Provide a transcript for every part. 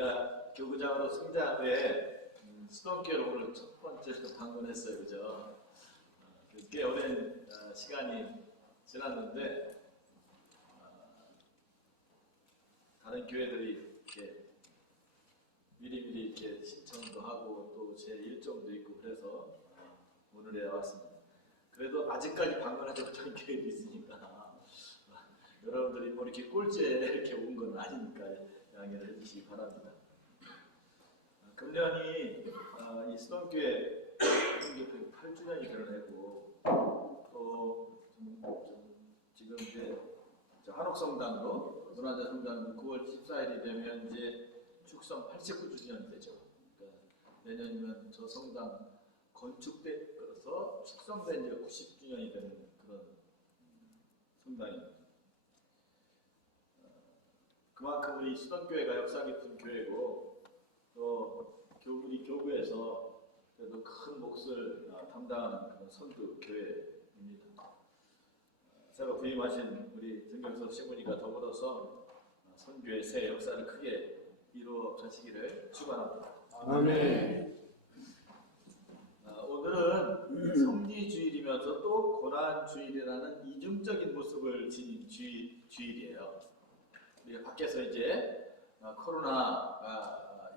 제가 교구장으로 성장하되 수동교를 오늘 첫 번째 방문했어요, 그죠? 꽤 오랜 시간이 지났는데 다른 교회들이 이렇게 미리미리 이렇게 신청도 하고 또 제 일정도 있고 그래서 오늘에 왔습니다. 그래도 아직까지 방문하지 못한 교회도 있으니까 여러분들이 뭐 이렇게 꼴찌에 이렇게 온 건 아니니까 양해를 해주시기 바랍니다. 금년이 이 수동교회 8주년이 되어내고 또 지금 이제 한옥성당도 문화재 성당도 9월 14일이 되면 이제 축성 89주년이 되죠. 그러니까 내년이면 저 성당 건축돼서 축성된 지 90주년이 되는 그런 성당입니다. 그만큼 우리 수동교회가 역사 깊은 교회고 또 우리 교구에서 그래도 큰 몫을 담당하는 그런 선두 교회입니다. 새로 부임하신 우리 등경석 신부님과 더불어서 선교의 새 역사를 크게 이루어 가시기를 축원합니다. 아멘. 오늘은 성지주일이면서 또 고난주일이라는 이중적인 모습을 지닌 주일이에요. 우리가 밖에서 이제 코로나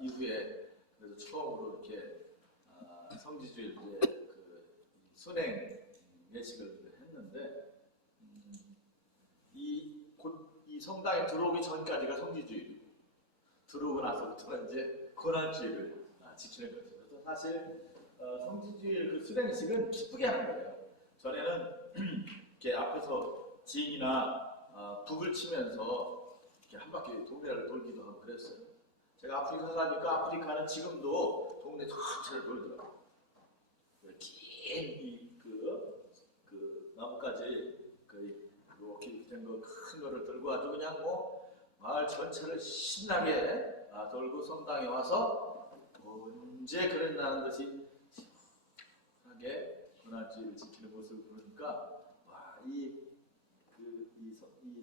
이후에 그래서 처음으로 이렇게 성지주일 그 순행 예식을 했는데 이 성당에 들어오기 전까지가 성지주일이고 들어오고 나서부터는 이제 고난주일을 지키는 거죠. 그래서 사실 성지주일 그 수행식은 기쁘게 하는 거예요. 전에는 이렇게 앞에서 지인이나 북을 치면서 이렇게 한 바퀴 동네를 돌기도 하고 그랬어요. 제가 아프리카 가니까 아프리카는 지금도 동네 전체를 돌더라고요. 긴 그 나뭇가지 이렇게 된 거 큰 거를 들고 아주 그냥 뭐 마을 전체를 신나게 돌고 성당에 와서 언제 그랬나는 듯이 시원하게 고난주일을 지키는 모습을 보니까 와, 이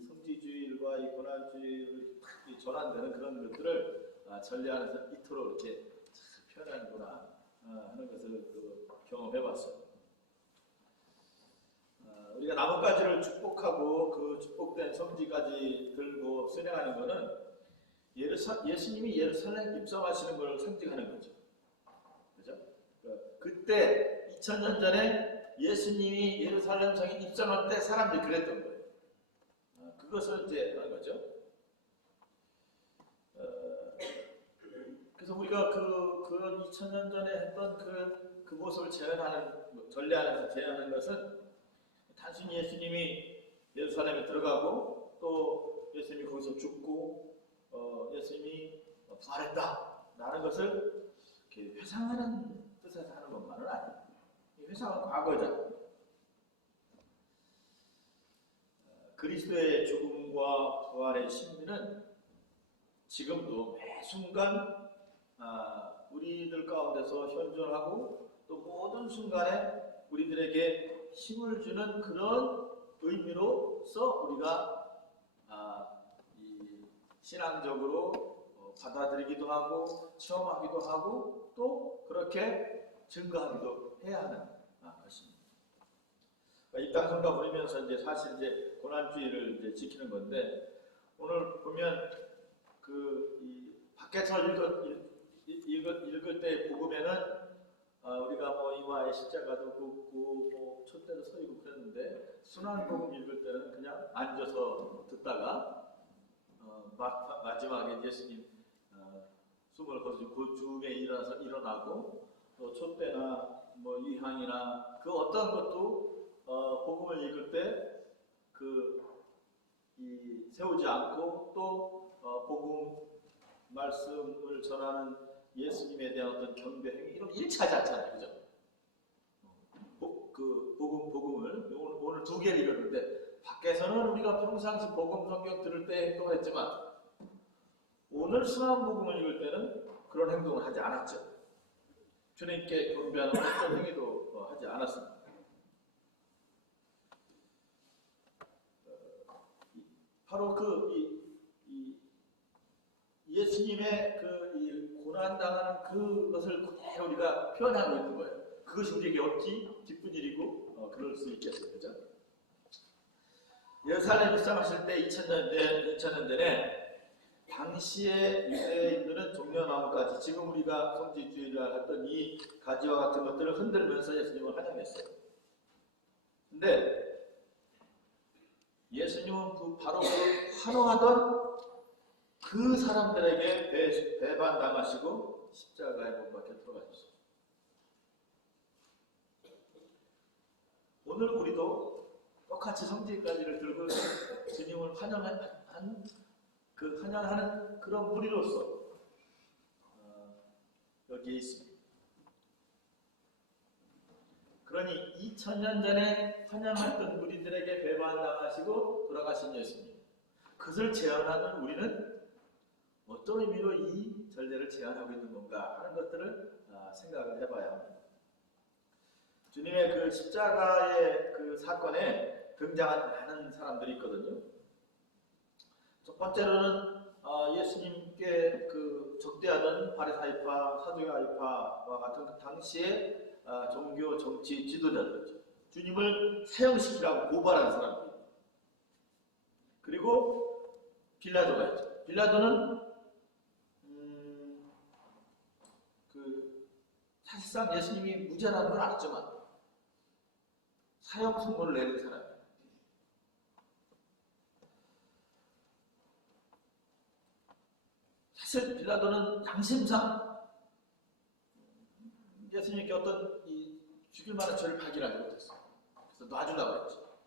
성지주일과 이 고난주일을 전환되는 그런 것들을 전례안에서 이토록 이렇게 표현하는구나 하는 것을 또 경험해봤어요. 우리가 나뭇가지를 축복하고 그 축복된 성지까지 들고 순행하는 것은 예수님이 예루살렘 입성하시는 걸 상징하는 거죠. 그죠? 그때 2000년 전에 예수님이 예루살렘 성에 입성할 때 사람들이 그랬던 거예요. 그것을 이제 하는 거죠. 그래서 우리가 그런 2000년 전에 했던 그 모습을 재현하는, 전례 안에서 재현하는 것은 단순히 예수님이 예루살렘에 들어가고 또 예수님이 거기서 죽고 예수님이 부활했다 라는 것을 이렇게 회상하는 뜻에서 하는 것만은 아니에요. 회상은 과거잖아요. 그리스도의 죽음과 부활의 신비는 지금도 매 순간 우리들 가운데서 현존하고 또 모든 순간에 우리들에게 힘을 주는 그런 의미로서 우리가 이 신앙적으로 받아들이기도 하고 체험하기도 하고 또 그렇게 증거하기도 해야 하는 것입니다. 이 땅 성가 부리면서 이제 사실 이제 고난주일을 이제 지키는 건데 오늘 보면 이 밖에서 읽을 때 복음에는 우리가 뭐 이마에 십자가도 긋고 뭐 촛대도 서이고 그랬는데 순환복음 읽을 때는 그냥 앉아서 듣다가 마지막에 예수님 숨을 거두시고 그 즈음에 일어나고 또 촛대나 뭐 이항이나 그 어떤 것도 복음을 읽을 때 세우지 않고 또 복음 말씀을 전하는 예수님에 대한 어떤 경배 행위 이런 일치하지 않잖아요, 그죠? 복음을 오늘 두 개를 읽었는데 밖에서는 우리가 평상시 복음 성경 들을 때 행동을 했지만 오늘 순환 복음을 읽을 때는 그런 행동을 하지 않았죠. 주님께 경배하는 어떤 행위도 하지 않았습니다. 바로 예수님의 고난당하는 그것을 그대로 우리가 표현하고 있는 거예요. 그것이 우리에게 어찌 기쁜 일이고 그럴 수 있겠어요. 그죠? 예루살렘 입성하실 때 2000년 전에 당시에 유대인들은 종려나무까지 지금 우리가 성지주의를 했던 이 가지와 같은 것들을 흔들면서 예수님을 환영했어요. 근데 예수님은 바로 그 환호하던 그 사람들에게 배반당하시고 십자가에 못 박혀 들어가셨어요. 오늘 우리도 똑같이 성지까지를 들고 주님을 환영하는 그런 무리로서 여기에 있습니다. 그러니 2000년 전에 환영했던 무리들에게 배반당하시고 돌아가신 예수님, 그것을 제안하는 우리는 어떤 의미로 이 전례를 제안하고 있는 건가 하는 것들을 생각을 해봐야 합니다. 주님의 그 십자가의 그 사건에 등장한 많은 사람들이 있거든요. 첫 번째로는 예수님께 그 적대하던 바리사이파, 사두개파와 같은 그 당시의 종교 정치 지도자들이죠. 주님을 사형시키라고 고발하는 사람들. 그리고 빌라도가 있죠. 빌라도는 사실상 예수님이 무죄라는 걸 알았지만 사형 선고를 내린 사람이에요. 사실 빌라도는 양심상 예수님께 어떤 죽일 만한 죄를 발견하지 못했어요. 그래서 놔주려고 했죠.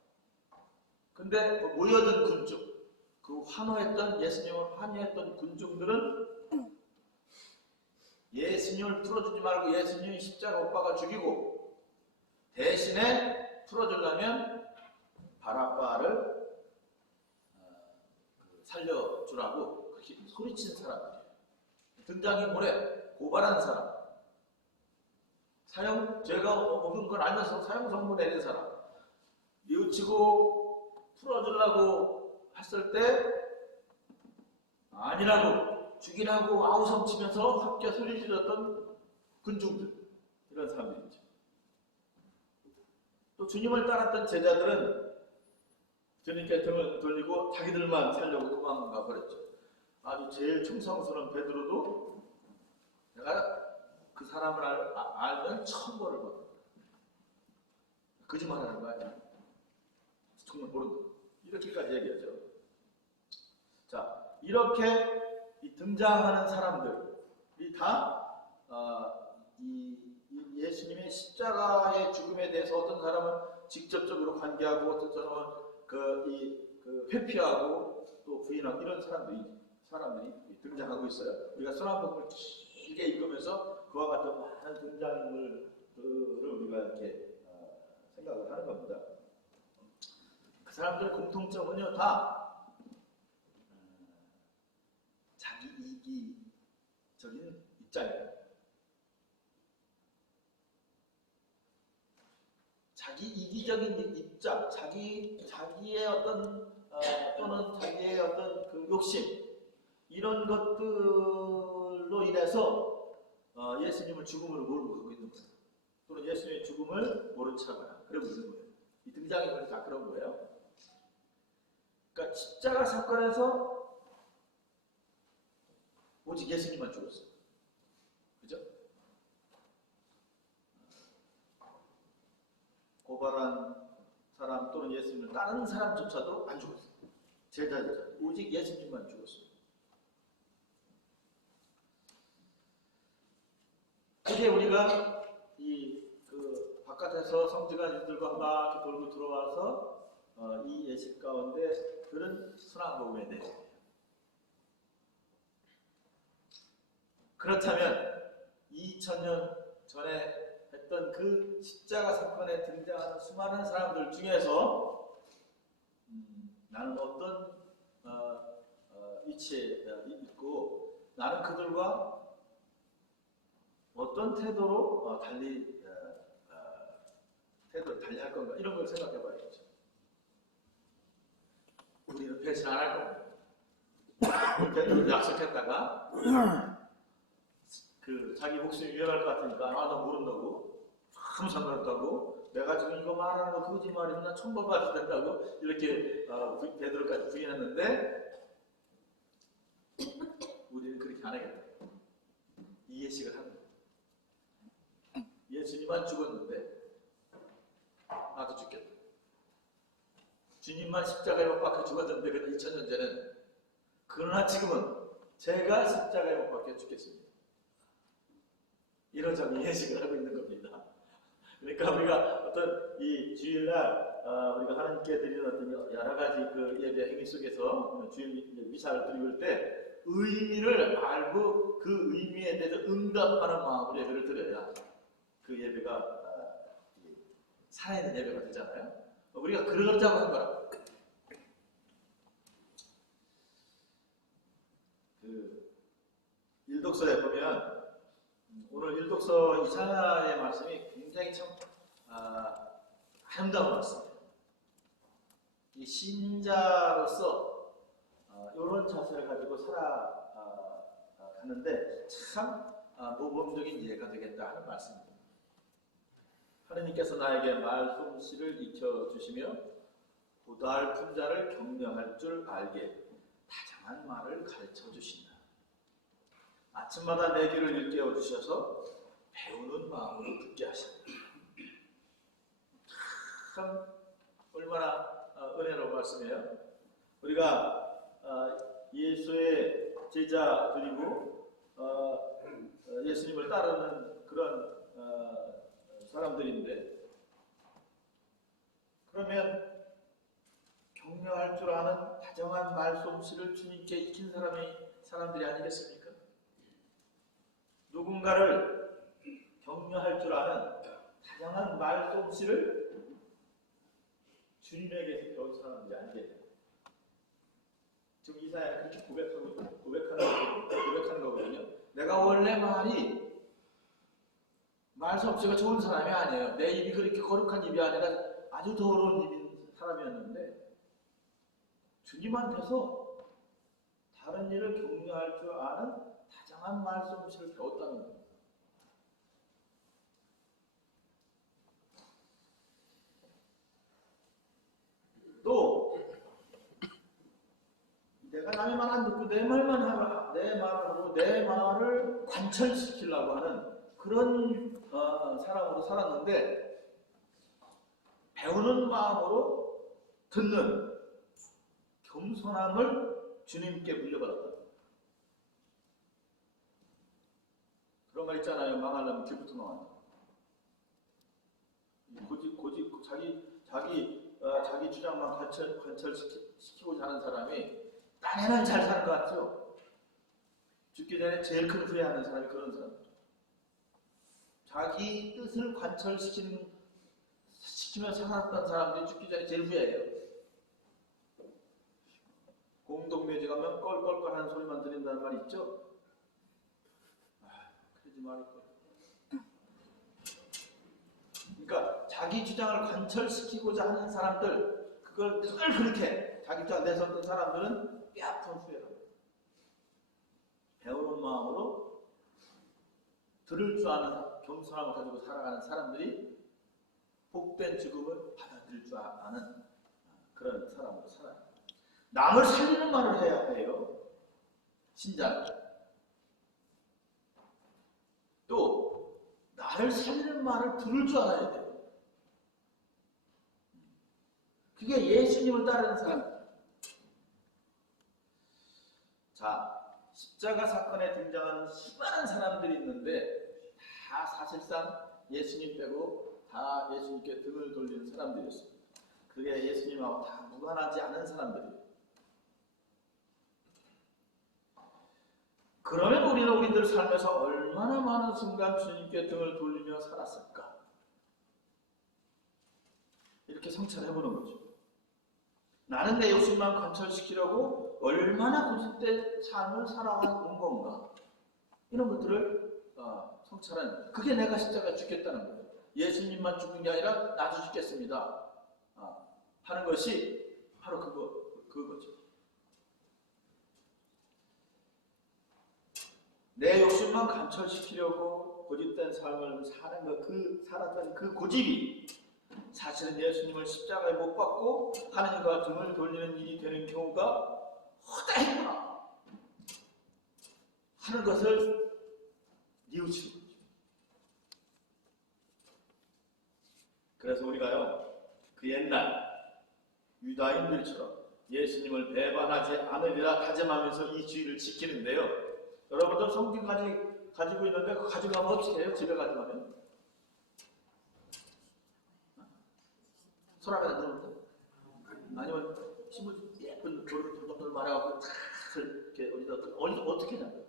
근데 모여든 군중, 그 환호했던 예수님을 환호했던 군중들은 예수님을 풀어주지 말고 예수님이 십자가 못 박아 죽이고 대신에 풀어주려면 바라바를 살려주라고 그렇게 소리친 사람들이에요. 등장인물에 고발한 사람, 죄가 없는 걸 알면서 사형 선고 내린 사람, 뉘우치고 풀어주려고 했을 때 아니라고 죽이라고 아우성 치면서 함께 소리 지렀던 군중들, 이런 사람들이죠. 또 주님을 따랐던 제자들은 주님께 등을 돌리고 자기들만 살려고 도망가 버렸죠. 아주 제일 충성스러운 베드로도 내가 그 사람을 알면 천벌을 받는다. 거짓말하는 거 아니야? 정말 모른다. 이렇게까지 얘기하죠. 자, 이렇게 등장하는 사람들이 다 이 예수님의 십자가의 죽음에 대해서 어떤 사람은 직접적으로 관계하고 어떤 사람은 회피하고 또 부인하고 이런 사람들이 등장하고 있어요. 우리가 선한복음을 길게 읽으면서 그와 같은 많은 등장인물들을 우리가 이렇게 생각을 하는 겁니다. 그 사람들의 공통점은요, 다 자기 이기적인 입장이에요. 자기 이기적인 입장, 자기의 어떤 또는 자기의 어떤 그 욕심, 이런 것들로 인해서 예수님을 죽음으로 몰고 가고 있는 거예요. 또는 예수님의 죽음을 모른 척하거나 그러고 있는 거예요. 이 등장인물이 다 그런 거예요. 그러니까 십자가 사건에서 오직 예수님만 죽었어요. 그죠? 고발한 사람 또는 예수님을 다른 사람조차도 안 죽었어요. 제자들, 오직 예수님만 죽었어요. 이게 우리가 바깥에서 성지가들과 막 돌고 들어와서 이 예식 가운데 들은 순환복음에 대해서. 그렇다면 2000년 전에 했던 그 십자가 사건에 등장하는 수많은 사람들 중에서 나는 어떤 위치에 있고 나는 그들과 어떤 태도로 태도를 달리할 건가, 이런 걸 생각해 봐야겠죠. 우리는 배신 안 할 겁니다. 배도를 약속했다가 그 자기 목숨이 위험할 것 같으니까 너 모른다고 아무 상관없다고 내가 지금 이거 말하는 거 거짓말이면 나 천벌받아야 된다고 이렇게 베드로까지 부인했는데 우리는 그렇게 안 하겠다. 이해식을 하는 거예요. 예수님만 죽었는데 나도 죽겠다. 주님만 십자가에 못 박혀 죽었는데 그 2000년 전에는 그러나 지금은 제가 십자가에 못 박혀 죽겠습니다. 이러자고 예식을 하고 있는 겁니다. 그러니까 우리가 어떤 이 주일날 우리가 하나님께 드리는 어떤 여러 가지 그 예배 행위 속에서 주일 미사를 드릴 때 의미를 알고 그 의미에 대해서 응답하는 마음으로 예배를 드려야 그 예배가 살아있는 예배가 되잖아요. 우리가 그러자고 한 거라. 그 일독서에 보면 오늘 일독서 이사야의 말씀이 굉장히 참 아름다운 말씀이에요. 이 신자로서 이런 자세를 가지고 살아가는데 참 모범적인 이해가 되겠다 하는 말씀입니다. 하느님께서 나에게 말솜씨를 익혀주시며 고달픈 자를 격려할 줄 알게 다정한 말을 가르쳐주신다. 아침마다 내 귀를 일깨워 주셔서 배우는 마음으로 듣게 하신다. 참 얼마나 은혜로운 말씀이에요. 우리가 예수의 제자들이고 예수님을 따르는 그런 사람들인데 그러면 격려할 줄 아는 다정한 말솜씨를 주님께 익힌 사람들이 아니겠습니까? 누군가를 격려할 줄 아는 다정한 말솜씨를 주님에게서 배운 사람들이 아니겠습니까? 지금 이사야는 그렇게 고백하는 거거든요. 내가 원래 말솜씨가 좋은 사람이 아니에요. 내 입이 그렇게 거룩한 입이 아니라 아주 더러운 입인 사람이었는데 주님한테서 다른 일을 격려할 줄 아는 다정한 말솜씨를 배웠다는 겁니다. 또 내가 남의 말 안 듣고 내 말만 하고 내 말을 관철시키려고 하는 그런 사람으로 살았는데 배우는 마음으로 듣는 겸손함을 주님께 물려받았다. 그런 말 있잖아요. 망하려면 뒤부터 망한다. 자기 주장만 관철시키고자 하는 사람이 딴에는 잘 사는 것 같죠? 죽기 전에 제일 큰 후회하는 사람이 그런 사람. 자기 뜻을 관철시키며 살았던 사람들이 죽기 전에 제일 후회해요. 공동묘지 가면 껄껄껄 하는 소리만 들린다는 말 있죠? 그러지 말걸. 그러니까 자기 주장을 관철시키고자 하는 사람들, 그걸 늘 그렇게 자기 주장 내섰던 사람들은 뼈아픈 후회를 합니다. 배우는 마음으로 들을 줄 아는 겸손함을 가지고 살아가는 사람들이 복된 죽음을 받아들일 줄 아는 그런 사람으로 살아요. 남을 살리는 말을 해야 해요. 신자는. 또 나를 살리는 말을 들을 줄 알아야 돼요. 그게 예수님을 따르는 사람이에요. 자, 십자가 사건에 등장하는 수많은 사람들이 있는데 다 사실상 예수님 빼고 다 예수님께 등을 돌리는 사람들이었습니다. 그게 예수님하고 다 무관하지 않은 사람들이에요. 그러면 우리는 우리들 삶에서 얼마나 많은 순간 주님께 등을 돌리며 살았을까? 이렇게 성찰해보는 거죠. 나는 내 욕심만 관철시키려고 얼마나 고집된 삶을 살아온 건가? 이런 것들을 성찰하는, 그게 내가 십자가에 죽겠다는 거예요. 예수님만 죽은 게 아니라 나도 죽겠습니다 하는 것이 바로 그거죠. 내 욕심 죄만 감철시키려고 고집된 삶을 사는 것, 살았던 그 고집이 사실은 예수님을 십자가에 못 박고 하나님과 등을 돌리는 일이 되는 경우가 허다했구나 하는 것을 뉘우치는 거죠. 그래서 우리가요, 그 옛날 유다인들처럼 예수님을 배반하지 않으리라 다짐하면서 이 주의를 지키는데요. 여러분들 성경 가지고 있는데 그거 가져가면 어떻게 해요? 집에 가져가면? 서랍에다 넣는다? 아니면 신문 예쁜 돌돌돌 말아갖고 이렇게 어떻게 하냐고요?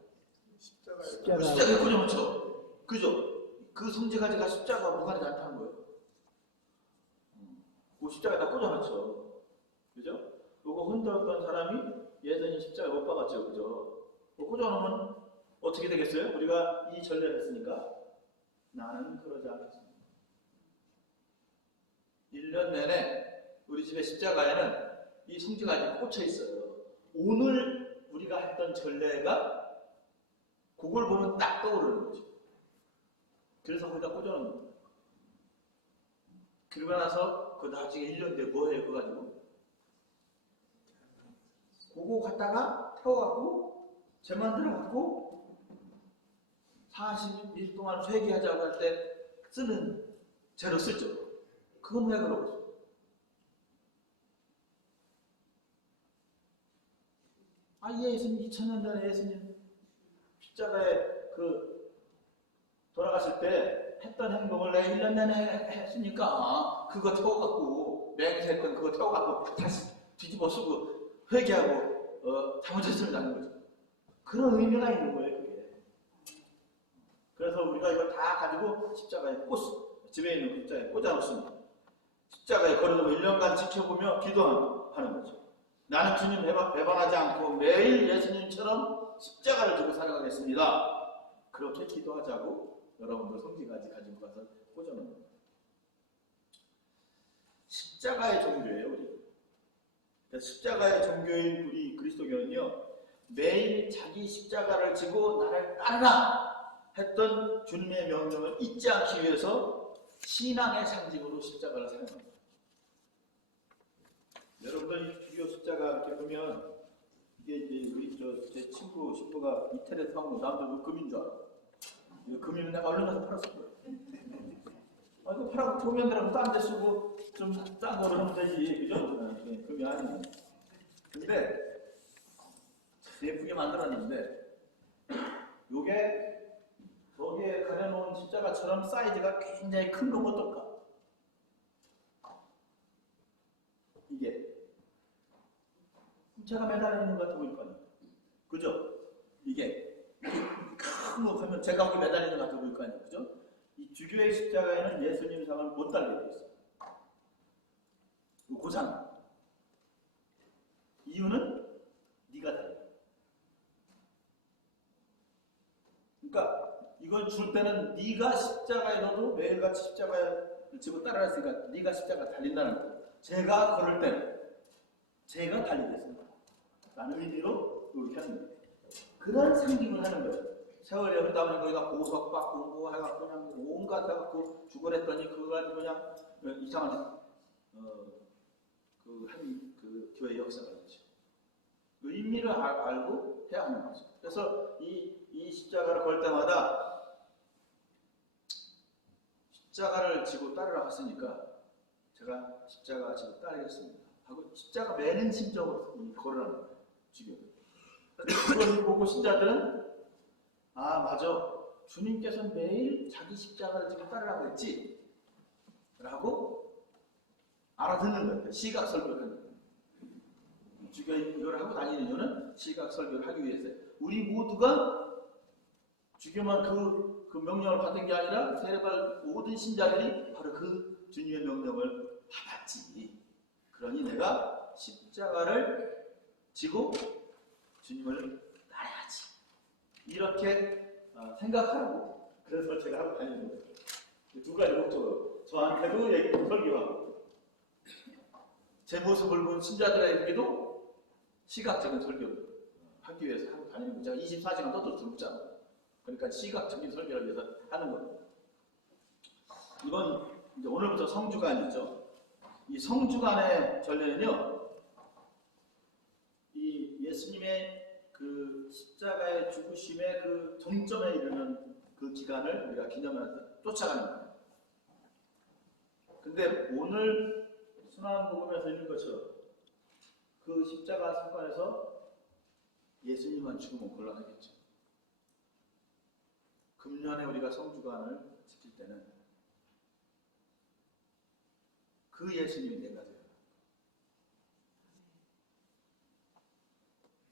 십자가에 꽂아놓죠. 그죠? 그 성지가지가 십자가와 무관하지 않다는 거예요. 그 십자가에다 꽂아놓죠. 그죠? 요거 흔들었던 사람이 예전에 십자가에 못 박았죠. 그죠? 꽂아놓으면 어떻게 되겠어요? 우리가 이 전례를 했으니까 나는 그러지 않겠습니다. 1년 내내 우리 집에 십자가에는 이 성지가 꽂혀 있어요. 오늘 우리가 했던 전례가 그걸 보면 딱 떠오르는 거죠. 그래서 거기다 꽂아놓는 거예요. 그러고 나서 그 나중에 1년 뒤에 뭐 해요? 그거 가지고? 그거 갖다가 태워갖고 재 만들어갖고 40일 동안 회개하자고 할 때 쓰는 재로 쓰죠. 그건 왜 그러고? 예수님 2000년 전에 예수님 십자가에 돌아가실 때 했던 행동을 내가 1년 내내 했으니까 그거 태워갖고 맹세했던 그거 태워갖고 다시 뒤집어 쓰고 회개하고 잘못했으면 하는 거죠. 그런 의미가 있는 거예요, 그게. 그래서 우리가 이걸 다 가지고 십자가에 집에 있는 십자가에 꽂아놓습니다. 십자가에 걸어두고 1년간 지켜보며 기도하는 거죠. 나는 주님 배반하지 않고 매일 예수님처럼 십자가를 지고 살아가겠습니다. 그렇게 기도하자고 여러분들 성지까지 가지고 가서 꽂아놓는 거예요. 십자가의 종교예요, 우리. 그러니까 십자가의 종교인 우리 그리스도교는요, 매일 자기 십자가를 지고 나를 따르라 했던 주님의 명령을 잊지 않기 위해서 신앙의 상징으로 십자가를 사용합니다. 여러분들 주교 십자가 이렇게 보면 이게 이제 우리 제 친구가 이태리에서 사온 거 남들 금인 줄 알아. 이거 금이면 내가 얼른 가서 팔았을 거예요. 그 팔아고 도면들하고 딴 데 쓰고 좀 싼 거로 하면 되지, 그죠? 금이 아니에요. 근데 예쁘게 만들었는데 요게 거기에 가려놓은 십자가처럼 사이즈가 굉장히 큰 건 어떨까? 이게 제가 매달려 있는 것 같아 보일 거 아니에요. 그죠? 이게 큰 거 하면 제가 거기 매달려 있는 것 같아 보일 거 아니에요. 그죠? 이 주교의 십자가에는 예수님 상을 못 달리고 있어요. 고상. 이유는 네가 달려. 그러니까 이걸 줄 때는 네가 십자가에 넣어도 매일같이 십자가를 지고 따라갔으니까 네가 십자가 달린다는 거예요. 제가 걸을 때는 제가 달리겠습니다. 라는 의미로 이렇게 하는 거예요. 그런 상징을 하는 거예요. 세월이 흐르다 보니 거기가 보석받고 뭐 해갖고 그냥 온갖 해갖고 죽어랬더니 그거 가지고 그냥 이상한 그 교회 역사가 있죠. 의미를 알고 해야 하는 거죠. 그래서 이 십자가를 걸 때마다 십자가를 지고 따르라 했으니까 제가 십자가 지고 따르겠습니다 하고 십자가 매는 심정으로 걸으라는 거예요. 지금 그걸 보고 신자들은 맞아, 주님께서는 매일 자기 십자가를 지고 따르라고 했지 라고 알아듣는 거예요. 시각 설교를 하는 거예요. 주가 이걸 하고 다니는 이유는 시각 설교를 하기 위해서요. 우리 모두가 주교만 그 명령을 받은 게 아니라 세례받은 모든 신자들이 바로 그 주님의 명령을 받았지. 그러니 내가 십자가를 지고 주님을 따라야지. 이렇게 생각하고 그래서 제가 하고 다니는 거예요. 두 가지 목적으로 저한테도 설교하고 제 모습을 본 신자들에게도 시각적인 설교를 하기 위해서 하고 다니는 거예요. 제가 24시간 떠들어 들었잖아요. 그러니까 시각적인 설계를 위해서 하는 겁니다. 이번 이제 오늘부터 성주간이죠. 이 성주간의 전례는요, 이 예수님의 그 십자가의 죽으심의 그 정점에 이르는 그 기간을 우리가 기념하면서 쫓아가는 거예요. 근데 오늘 순환복음에서 있는 것처럼 그 십자가 사건에서 예수님만 죽으면 곤란하겠죠. 금년에 우리가 성주간을 지킬 때는 그 예수님이 내가 돼요.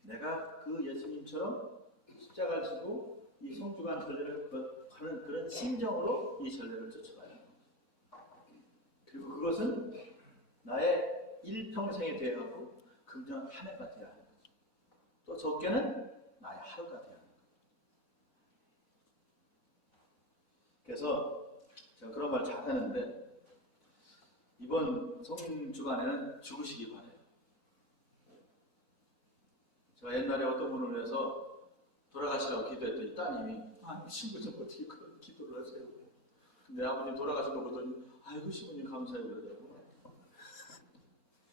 내가 그 예수님처럼 십자가를 지고 이 성주간 전례를 하는 그런 심정으로 이 전례를 쫓아가야 합니다. 그리고 그것은 나의 일평생에 대하고 금년 한 해가 되어야 하는 거죠. 또 적게는 나의 하루가 되어야 하는 거죠. 그래서 제가 그런 말 잘하는데 이번 성주간에는 죽으시기 바래요. 제가 옛날에 어떤 분을 위해서 돌아가시라고 기도했더니 따님이 아니 신부 좀 어떻게 그런 기도를 하세요. 근데 아버님 돌아가신 거 보더니 아이고 신부님 감사해요 그러더라고요.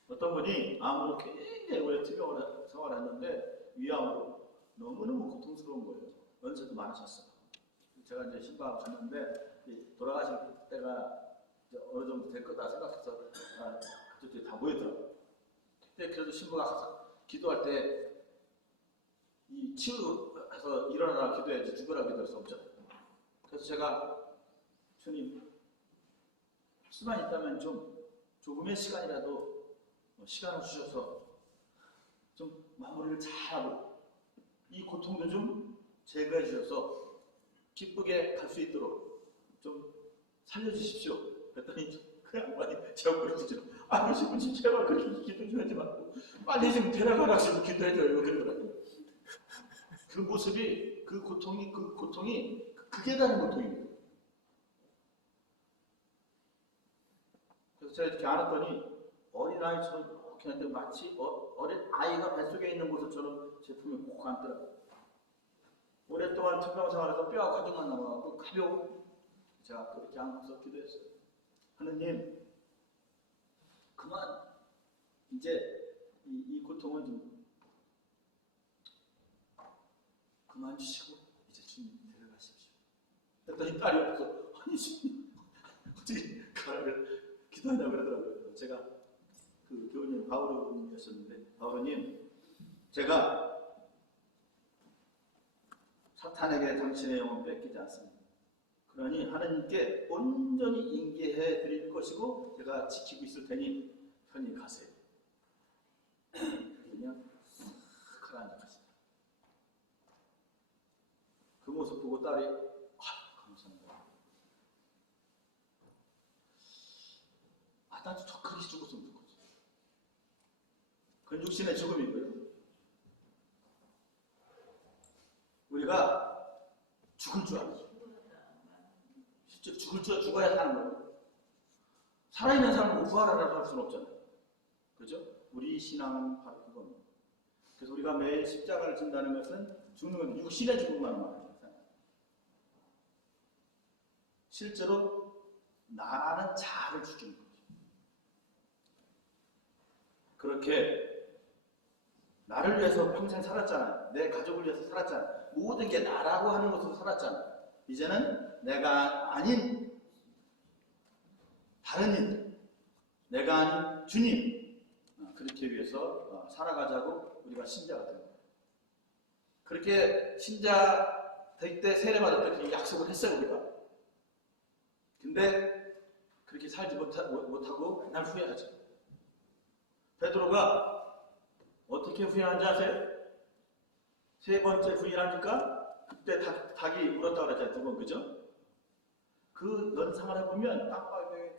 어떤 분이 암으로 굉장히 오래 투병을 생활했는데 위암으로 너무너무 고통스러운 거예요. 연세도 많으셨어요. 제가 이제 신방 갔는데 돌아가실 때가 어느 정도 될 거다 생각해서 그쪽에 다 모이더라고요. 그때 그래도 신부가 가서 기도할 때 이 치유해서 일어나라 기도해야지 죽으라 기도할 수 없잖아요. 그래서 제가 주님 할 수만 있다면 좀 조금의 시간이라도 시간을 주셔서 좀 마무리를 잘하고 이 고통도 좀 제거해 주셔서 기쁘게 갈 수 있도록 좀 살려주십시오. 그랬더니 그 양반이 제 얼굴을 보죠. 아니 신부님 제발 그렇게 기도 좀 하지 말고 빨리 좀 데려가라 지금 기도해줘요. 그러더라고요. 그 모습이 그 고통이 극에 달한 고통입니다. 그래서 제가 이렇게 안았더니 어린아이처럼 이렇게 하는데 마치 어린 아이가 뱃속에 있는 모습처럼 제품이 꼭 앉더라고요. 오랫동안 투병 생활에서 뼈와 가죽만 남아갖고 가벼운 제가 그렇게 안고서 기도했어요. 하느님 그만 이제 이 고통은 좀 그만 주시고 이제 주님 데려가십시오. 그랬더니 딸이 없어서 아니 주님 어떻게 가라를 기도하냐고 그러더라고요. 제가 그 교우님 바오로님이었는데 바오로님 제가 사탄에게 당신의 영혼 뺏기지 않습니다. 그러니 하나님께 온전히 인계해 드릴 것이고 제가 지키고 있을 테니 편히 가세요. 그냥 가라앉아 가시다. 그 모습 보고 딸이 감사합니다. 나도 더 크게 죽었으면 좋겠어. 그건 육신의 죽음이고요. 우리가 죽을 줄 알아요. 실제로 죽어야 사는 거예요. 살아있는 사람을 구하라고 할 수는 없잖아요. 그죠? 우리 신앙은 바로 그겁니다. 그래서 우리가 매일 십자가를 진다는 것은 죽는 건 육신의 죽음만 말합니다. 실제로 나라는 자아를 죽이는 거죠. 그렇게 나를 위해서 평생 살았잖아요. 내 가족을 위해서 살았잖아요. 모든 게 나라고 하는 것으로 살았잖아요. 이제는 내가 아닌 다른 일, 내가 아닌 주님 그렇게 위해서 살아가자고 우리가 신자가 된 거예요. 그렇게 신자 될 때 세례 받을 때 약속을 했어요 우리가. 근데 그렇게 살지 못하고 날 후회하죠. 베드로가 어떻게 후회하는지 아세요? 세 번째 후회하니까 그때 닭이 울었다고 그랬잖아요. 두 번, 그죠? 그 연상을 해보면 땅바닥에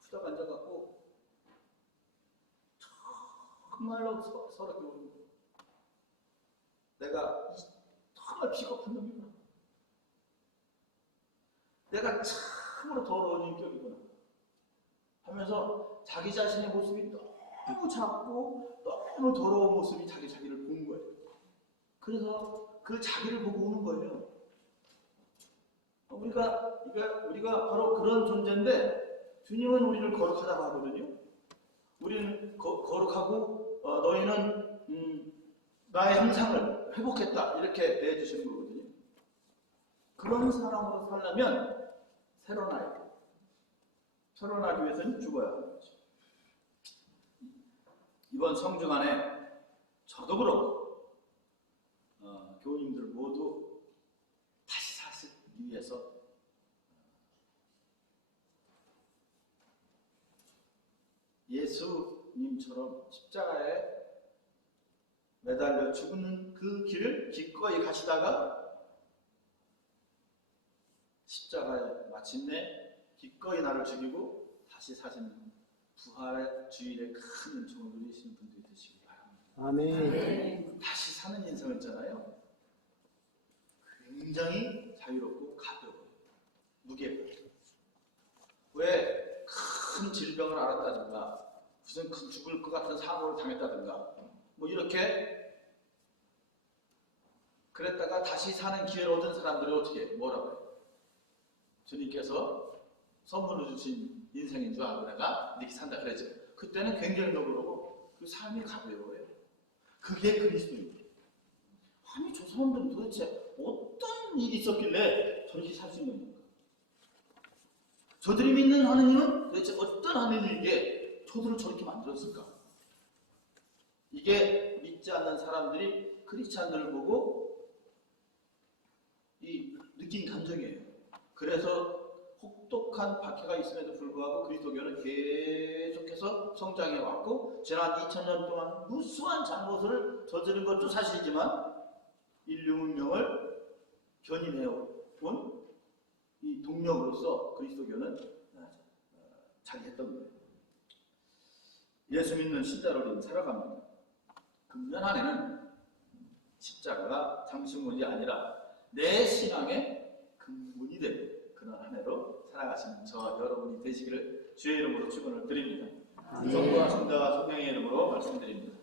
후딱 앉아갖고 정말로 서럽게 우는 거예요. 내가 정말 비겁한 놈이구나. 내가 참으로 더러운 인격이구나 하면서 자기 자신의 모습이 너무 작고 너무 더러운 모습이 자기를 본 거예요. 그래서 그 자기를 보고 우는 거예요. 우리가 바로 그런 존재인데 주님은 우리를 거룩하다고 하거든요. 우리는 거룩하고 너희는 나의 형상을 회복했다 이렇게 내주시는 거거든요. 그런 사람으로 살려면 새로나야 돼. 새로나기 위해서는 죽어야 하는 거죠. 이번 성주간에 저도 그렇고 교우님들 모두 다시 사시기 위해서 예수님처럼 십자가에 매달려 죽는 그 길을 기꺼이 가시다가 십자가에 마침내 기꺼이 나를 죽이고 다시 사신 부활의 주일의 큰 은총을 누리시는 분들이 되시기 바랍니다. 아멘. 다시 사는 인생을 있잖아요. 굉장히 자유롭고 가벼워요. 무게가. 왜 큰 질병을 앓았다든가 무슨 큰 죽을 것 같은 사고를 당했다든가 뭐 이렇게 그랬다가 다시 사는 기회를 얻은 사람들이 어떻게 뭐라고 해요? 주님께서 선물로 주신 인생인 줄 알고 내가 이렇게 산다 그랬죠. 그때는 굉장히 너그러고 그 삶이 가벼워요. 그게 그리스도입니다. 아니 저 사람들은 도대체 어떤 일이 있었길래 저렇게 살 수 있는 건가? 저들이 믿는 하느님은 도대체 어떤 하느님이기에 저들을 저렇게 만들었을까? 이게 믿지 않는 사람들이 크리스찬들을 보고 느낀 감정이에요. 그래서 혹독한 박해가 있음에도 불구하고 그리스도교는 계속해서 성장해 왔고 지난 2000년 동안 무수한 잘못을 저지른 것도 사실이지만 인류 문명을 견인해온 이 동력으로서 그리스도교는 자리했던 거예요. 예수 믿는 신자로는 살아갑니다. 금년 한 해는 십자가가 장신문이 아니라 내 신앙의 근본이 되는 그런 한 해로 살아가시는 저 여러분이 되시기를 주의 이름으로 축원을 드립니다. 성부와 성자와 성령의 이름으로 말씀드립니다.